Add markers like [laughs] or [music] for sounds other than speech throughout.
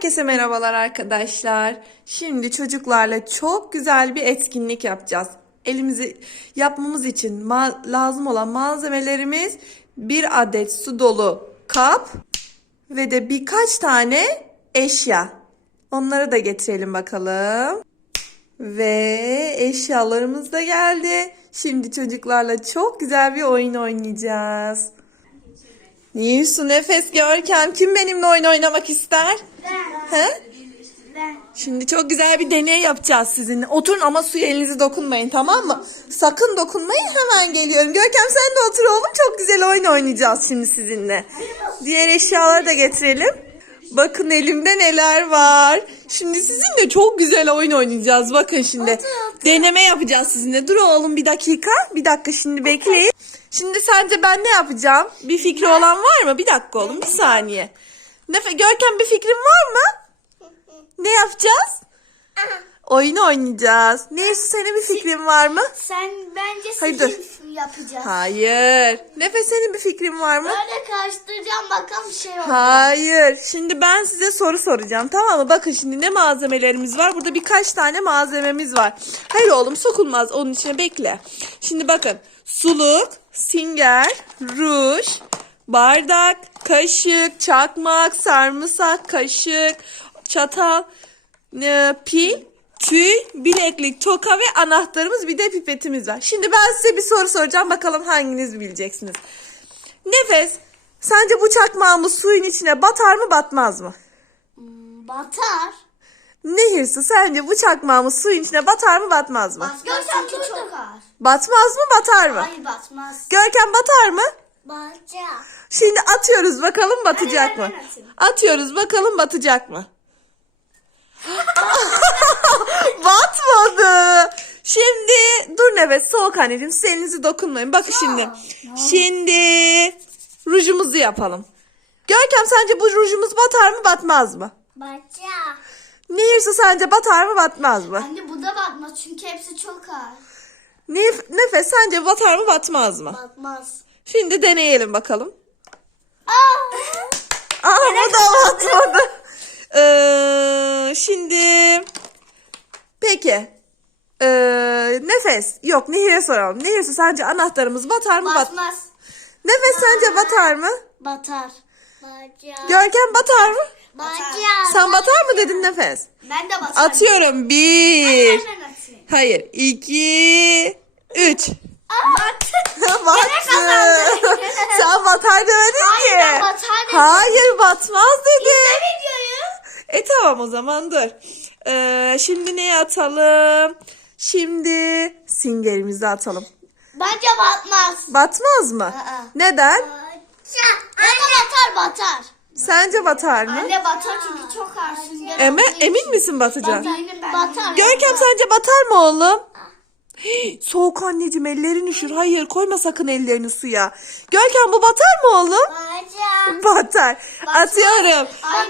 Herkese merhabalar arkadaşlar. Şimdi çocuklarla çok güzel bir etkinlik yapacağız. Elimizi yapmamız için lazım olan malzemelerimiz bir adet su dolu kap ve de birkaç tane eşya. Onları da getirelim bakalım. Ve eşyalarımız da geldi. Şimdi çocuklarla çok güzel bir oyun oynayacağız. Nilsu, Nefes, Görkem kim benimle oyun oynamak ister? He? Şimdi çok güzel bir deney yapacağız sizinle. Oturun ama suya elinizi dokunmayın tamam mı? Sakın dokunmayın hemen geliyorum. Görkem sen de otur oğlum. Çok güzel oyun oynayacağız şimdi sizinle. Diğer eşyaları da getirelim. Bakın elimde neler var. Şimdi sizinle çok güzel oyun oynayacağız. Bakın şimdi. Deneme yapacağız sizinle. Dur oğlum bir dakika. Bir dakika şimdi bekleyin. Şimdi sence ben ne yapacağım? Bir fikri olan var mı? Bir dakika oğlum bir saniye. Nefe, Görkem bir fikrin var mı? Ne yapacağız? Oyun oynayacağız. Neyse senin bir fikrin var mı? Sen bence Hayır, sizin yapacağız. Hayır. Nefes senin bir fikrin var mı? Öyle karıştıracağım bakalım bir şey oldu. Hayır. Şimdi ben size soru soracağım. Tamam mı? Bakın şimdi ne malzemelerimiz var? Burada birkaç tane malzememiz var. Hayır oğlum sokulmaz. Onun içine bekle. Şimdi bakın. Suluk, singer, ruj, bardak, kaşık, çakmak, sarımsak, kaşık, çatal, e, pil, tüy, bileklik, toka ve anahtarımız bir de pipetimiz var. Şimdi ben size bir soru soracağım. Bakalım hanginiz bileceksiniz. Nefes, sence bu çakmağımız suyun içine batar mı batmaz mı? Batar. Nehirsi sence bu çakmağımız suyun içine batar mı batmaz mı? Batmaz çünkü çok ağır. Batmaz mı batar mı? Hayır batmaz. Görkem batar mı? Batacak. Şimdi atıyoruz bakalım batacak ben mı? Atıyoruz bakalım batacak mı? [laughs] Batmadı. Şimdi dur nefes soğuk anneciğim siz elinizi dokunmayın. Bakın şimdi. Şimdi rujumuzu yapalım. Görkem sence bu rujumuz batar mı batmaz mı? Batacak. Nehirsi sence batar mı batmaz mı? Anne bu da batmaz çünkü hepsi çok ağır. Nef- nefes sence batar mı batmaz mı? Batmaz. Şimdi deneyelim bakalım. Aa! Aa bu da batmadı. Ee, şimdi peki ee, nefes yok Nehir'e soralım. Nehir sence anahtarımız batar mı bat? Batmaz. Nefes sence batar mı? Batar. Batacak. Görkem batar mı? Batacak. Sen batar mı dedin nefes? Ben de batarım. Atıyorum bir. Ben. Hayır iki üç. Bat. Battı. [laughs] Sen batar demedin Hayır, ki. batar dedim. Hayır batmaz dedi. Videoyu? E tamam o zaman dur. Ee, şimdi neye atalım? Şimdi singerimizi atalım. Bence batmaz. Batmaz mı? Aa. Neden? Ama batar batar. Sence batar mı? Anne batar çünkü çok ağır sünger. Eme, olduğu emin için. misin batacak? Batar. Görkem sence batar mı oğlum? Hii, Soğuk anneciğim ellerin üşür. Hayır koyma sakın ellerini suya. Görkem bu batar mı oğlum? Batar. Batar. Atıyorum. Ay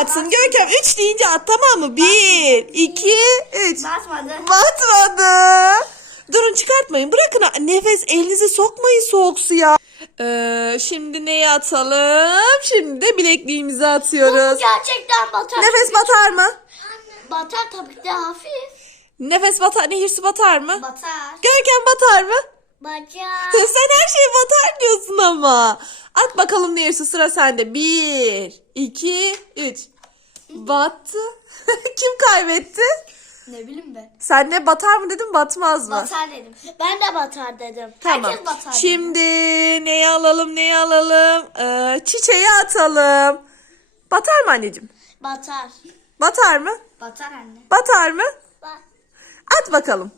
atsın. Görkem 3 deyince at tamam mı? 1, 2, 3. Basmadı. Batmadı. Durun çıkartmayın. Bırakın. Nefes elinizi sokmayın soğuk suya. Ee, şimdi neyi atalım? Şimdi de bilekliğimizi atıyoruz. Gerçekten batar. Nefes batar mı? Batar tabii ki de hafif. Nefes batar. Nehirsi batar mı? Batar. Görkem batar mı? Batar. [laughs] Sen her şeye batar diyorsun ama. At bakalım Nehirsi sıra sende. Bir, iki, üç. Battı. [laughs] Kim kaybetti? Ne bileyim ben. Sen ne batar mı dedin batmaz mı? Batar dedim. Ben de batar dedim. Tamam. Herkes batar. dedi. Şimdi neyi alalım neyi alalım? Ee, çiçeği atalım. Batar mı anneciğim? Batar. Batar mı? Batar anne. Batar mı? Bat. At bakalım.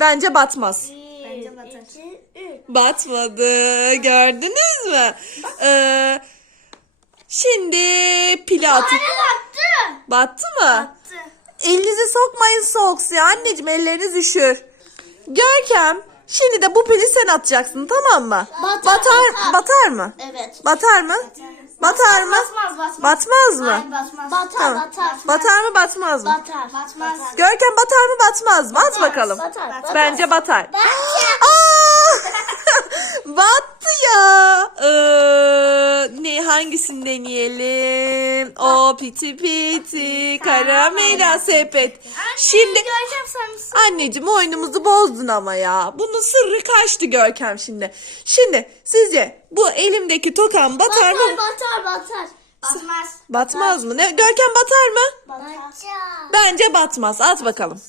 Bence batmaz. Bence batar. 2, 3. Batmadı. Gördünüz mü? Ee, şimdi pili atıp... Anne battı. Battı mı? Battı. Elinizi sokmayın soğuk suya. Anneciğim elleriniz üşür. Görkem şimdi de bu pili sen atacaksın tamam mı? Batar, Batar, batar. batar mı? Evet. Batar mı? Batar mı? Basmaz basmaz. Batmaz mı? Hayır basmaz. Batar Tamam. batar. Batar mı batmaz mı? Batar. Batmaz. Görkem batar mı batmaz mı? At bakalım. Batar. batar. Bence batar. Batar. Aa! Battı ya. Ee, Ne hangisini deneyelim? O piti piti karamela sepet. Şimdi anneciğim oyunumuzu bozdun ama ya. Bunun sırrı kaçtı Görkem şimdi. Şimdi sizce bu elimdeki tokan batar mı? batar batar. Batmaz. Batmaz mı? Ne? Görkem batar mı? Batar. Bence batmaz. At bakalım.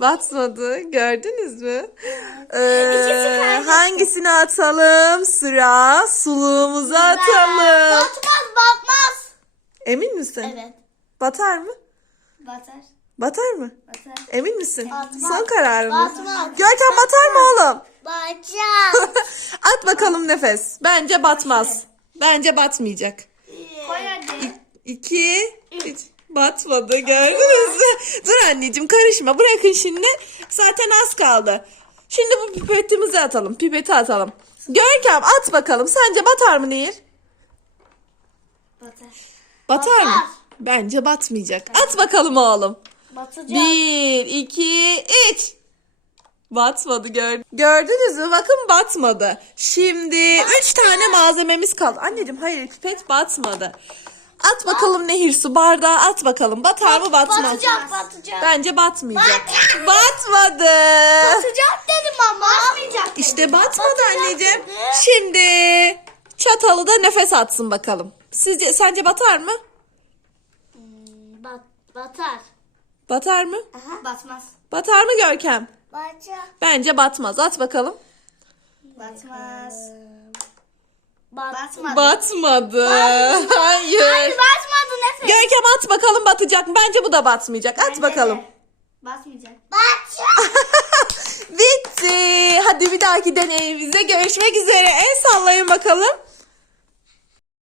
Batmadı. Gördünüz mü? Ee, hangisini atalım? Sıra suluğumuza atalım. Batmaz batmaz. Emin misin? Evet. Batar mı? Batar. Batar mı? Batar. Emin misin? Batmaz. Son kararın mı? Batmaz. Görkem batar mı oğlum? Batar. [laughs] At bakalım nefes. Bence batmaz. Bence batmayacak. Koy hadi. İki, üç. Batmadı gördünüz mü? Dur anneciğim karışma bırakın şimdi. Zaten az kaldı. Şimdi bu pipetimizi atalım. Pipeti atalım. Görkem at bakalım. Sence batar mı Nehir? Batar. Batar mı? Batar. Bence batmayacak. At bakalım oğlum. Batacak. Bir, iki, üç. Batmadı gör. Gördünüz mü? Bakın batmadı. Şimdi üç tane malzememiz kaldı. Anneciğim hayır pipet batmadı. At bakalım nehir su bardağı at bakalım. Batar mı batmaz mı? Batacak batacak. Bence batmayacak. Batmadı. Batacak dedim ama. Batmayacak dedim. İşte batmadı Batacak anneciğim. dedi. Şimdi çatalı da nefes atsın bakalım. Sizce sence batar mı? Bat, batar. Batar mı? Aha. Batmaz. Batar mı Görkem? Batacak. Bence batmaz. At bakalım. Batmaz. Batmadı. Batmadı. Hayır. Hayır batmadı nefes. Görkem at bakalım batacak mı? Bence bu da batmayacak. At bakalım. Batmayacak. Batacak. [laughs] Bitti. Hadi bir dahaki deneyimizde görüşmek üzere. El sallayın bakalım.